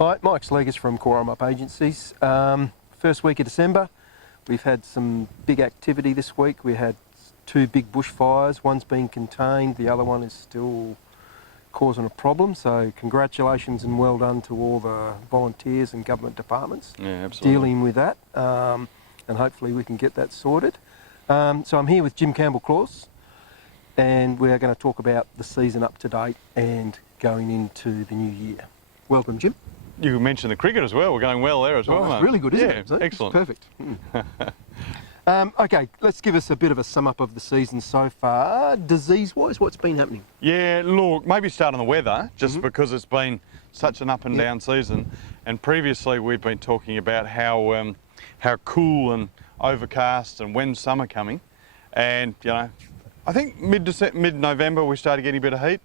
Hi, Mike Sleegers from Cowaramup Agencies. First week of December, we've had some big activity this week. We had 2 big bushfires. One's been contained, the other one is still causing a problem. So congratulations and well done to all the volunteers and government departments dealing with that. And hopefully we can get that sorted. So I'm here with Jim Campbell-Claus, and we're going to talk about the season up to date and going into the new year. Welcome, Jim. You mentioned the cricket as well. We're going well there as well. That's really good, isn't it? Excellent. It's perfect. Okay, let's give us a bit of a sum up of the season so far. Disease-wise, what's been happening? Yeah, look, maybe start on the weather, just because it's been such an up and down season. And previously we've been talking about how cool and overcast and when's summer coming. And, you know, I think mid-November we started getting a bit of heat.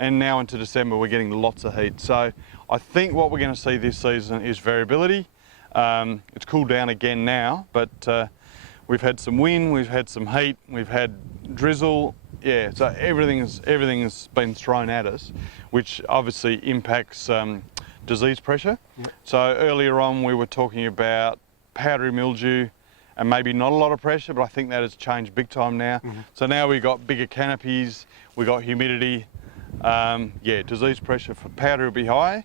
And now into December we're getting lots of heat. So I think what we're going to see this season is variability. It's cooled down again now, but we've had some wind, we've had some heat, we've had drizzle. Yeah, so everything has been thrown at us, which obviously impacts disease pressure. So earlier on we were talking about powdery mildew and maybe not a lot of pressure, but I think that has changed big time now. So now we've got bigger canopies, we've got humidity. Yeah, disease pressure for powder will be high.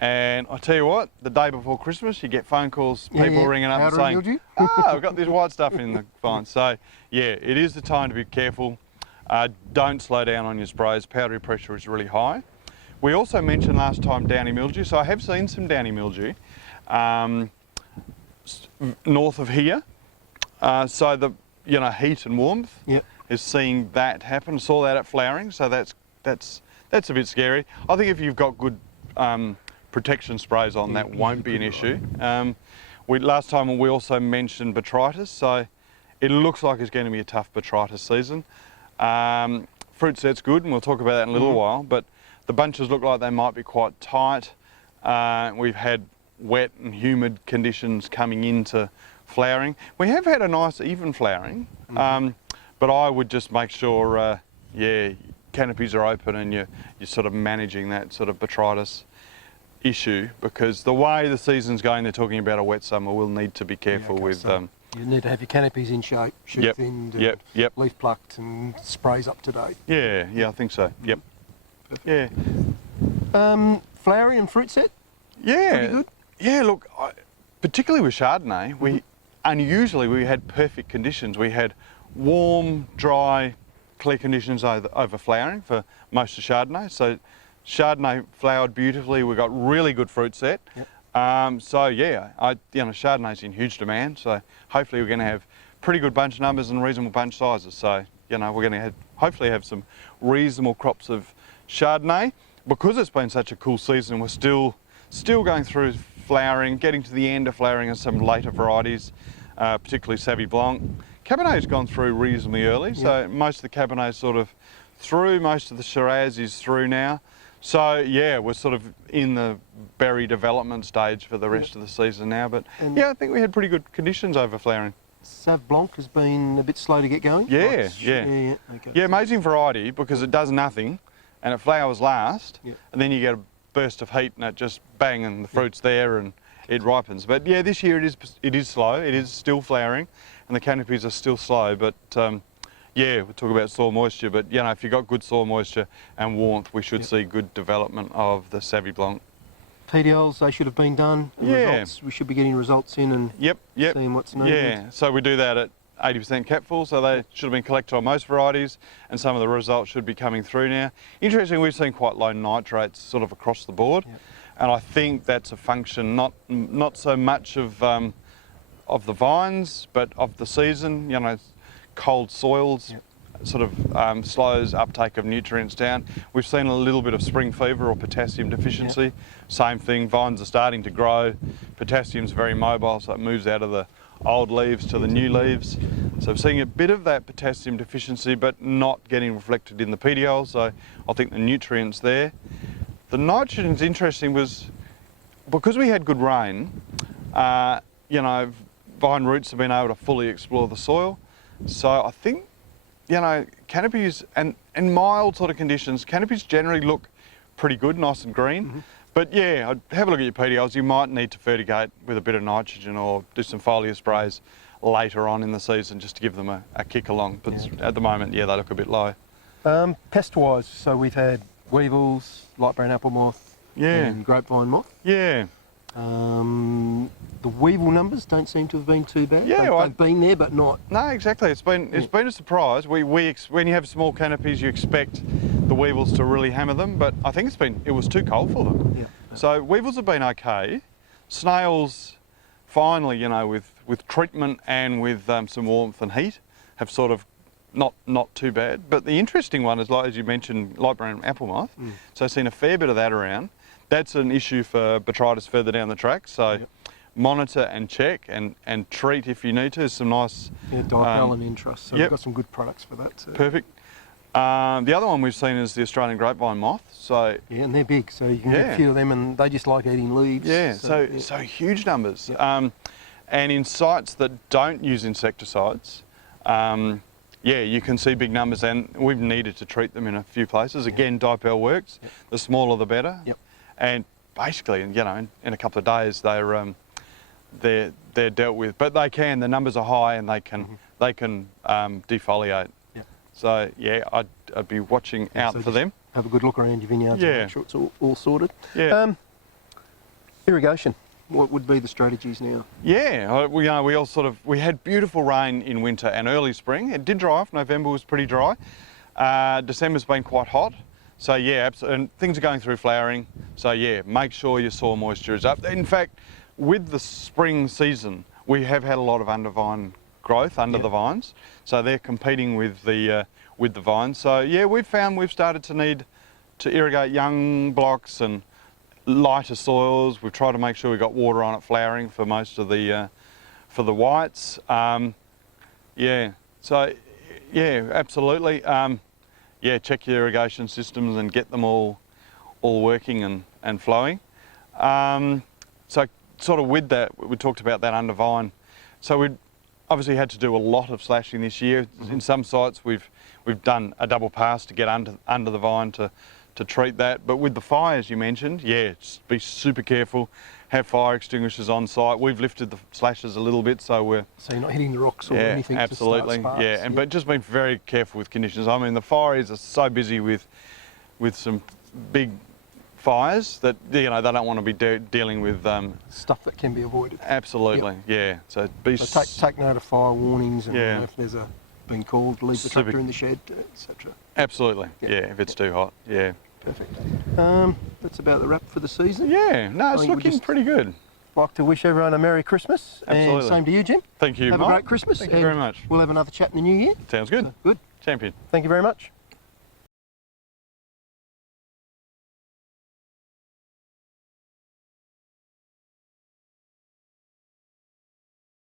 And I tell you what, the day before Christmas, you get phone calls, people ringing up and saying, I've got this white stuff in the vine. So yeah, it is the time to be careful. Don't slow down on your sprays. Powdery pressure is really high. We also mentioned last time downy mildew. So I have seen some downy mildew north of here. So the heat and warmth is seeing that happen. Saw that at flowering. So that's a bit scary. I think if you've got good protection sprays on, that won't be an issue. Last time we also mentioned botrytis, so it looks like it's going to be a tough botrytis season. Fruit set's good, and we'll talk about that in a little while, but the bunches look like they might be quite tight. We've had wet and humid conditions coming into flowering. We have had a nice even flowering, but I would just make sure, canopies are open and you're sort of managing that sort of botrytis issue, because the way the season's going, they're talking about a wet summer. We'll need to be careful with. You need to have your canopies in shape, shoot thinned, leaf plucked, and sprays up to date. Yeah, I think so. Yep. Perfect. Yeah. Flowering and fruit set. Yeah. Pretty good. Yeah. Look, particularly with Chardonnay, unusually we had perfect conditions. We had warm, dry, clear conditions over flowering for most of Chardonnay. So Chardonnay flowered beautifully. We got really good fruit set. So yeah, Chardonnay's in huge demand. So hopefully we're going to have pretty good bunch numbers and reasonable bunch sizes. So we're going to hopefully have some reasonable crops of Chardonnay. Because it's been such a cool season, we're still going through flowering, getting to the end of flowering of some later varieties, particularly Sauvignon Blanc. Cabernet's gone through reasonably early, so most of the Cabernet's sort of through, most of the Shiraz is through now. So yeah, we're sort of in the berry development stage for the rest of the season now, but yeah, I think we had pretty good conditions over flowering. Sauv Blanc has been a bit slow to get going? Yeah, amazing variety because it does nothing and it flowers last, and then you get a burst of heat and it just bang and the fruit's there and it ripens. But yeah, this year it is slow, it is still flowering, and the canopies are still slow, but yeah, we'll talk about soil moisture, but if you've got good soil moisture and warmth, we should see good development of the Sauvignon Blanc. PDLs, they should have been done. Results, we should be getting results in and seeing what's needed. Yeah, so we do that at 80% capful, so they should have been collected on most varieties, and some of the results should be coming through now. Interestingly, we've seen quite low nitrates sort of across the board, and I think that's a function not so much of the vines, but of the season. Cold soils sort of slows uptake of nutrients down. We've seen a little bit of spring fever or potassium deficiency. Same thing, vines are starting to grow. Potassium's very mobile, so it moves out of the old leaves to the new leaves. So we're seeing a bit of that potassium deficiency, but not getting reflected in the PDL, so I think the nutrients there. The nitrogen's interesting was, because we had good rain, vine roots have been able to fully explore the soil. So I think, canopies and mild sort of conditions, canopies generally look pretty good, nice and green. But yeah, I'd have a look at your PDLs. You might need to fertigate with a bit of nitrogen or do some foliar sprays later on in the season just to give them a kick along. But at the moment, yeah, they look a bit low. Pest-wise, so we've had weevils, light brown apple moth, and grapevine moth. Yeah. The weevil numbers don't seem to have been too bad. Yeah, they've been there, but not. No, exactly. It's been a surprise. When you have small canopies, you expect the weevils to really hammer them, but I think it was too cold for them. Yeah. So weevils have been okay. Snails, finally, you know, with treatment and with some warmth and heat, have sort of not too bad. But the interesting one is, like as you mentioned, light brown apple moth. So I've seen a fair bit of that around. That's an issue for botrytis further down the track. So monitor and check and treat if you need to. There's some nice dipel and interest. So we've got some good products for that. So. Perfect. The other one we've seen is the Australian grapevine moth. So yeah, and they're big, so you can get a few of them, and they just like eating leaves. Yeah, so huge numbers. And in sites that don't use insecticides, yeah, you can see big numbers, and we've needed to treat them in a few places. Again, dipel works. The smaller the better. And basically, you know, in a couple of days they're dealt with. But the numbers are high, and they can defoliate. So yeah, I'd be watching out for them. Have a good look around your vineyards and make sure it's all sorted. Irrigation. What would be the strategies now? Yeah, we had beautiful rain in winter and early spring. It did dry off. November was pretty dry. December's been quite hot. So yeah, and things are going through flowering. So yeah, make sure your soil moisture is up. In fact, with the spring season, we have had a lot of undervine growth under the vines. So they're competing with the vines. So yeah, we've started to need to irrigate young blocks and lighter soils. We've tried to make sure we've got water on it flowering for most of the for the whites. Yeah, so yeah, absolutely. Yeah, check your irrigation systems and get them all working and flowing. So sort of with that, we talked about that under vine. So we obviously had to do a lot of slashing this year. In some sites we've done a double pass to get under the vine to treat that. But with the fires you mentioned, yeah, just be super careful. Have fire extinguishers on site. We've lifted the slashes a little bit, so you're not hitting the rocks or anything. Absolutely. To start sparks. But just being very careful with conditions. I mean, the fires are so busy with some big fires that they don't want to be dealing with stuff that can be avoided. Absolutely. Yeah. So take note of fire warnings, and if there's been called, leave the tractor in the shed, etc. Absolutely. Yeah. If it's too hot. Yeah. Perfect. That's about the wrap for the season. Yeah, no, it's looking pretty good. Like to wish everyone a Merry Christmas. Absolutely. And same to you, Jim. Thank you, Have Mark. a great Christmas. Thank you very much. We'll have another chat in the new year. Sounds good. Good. Champion. Thank you very much.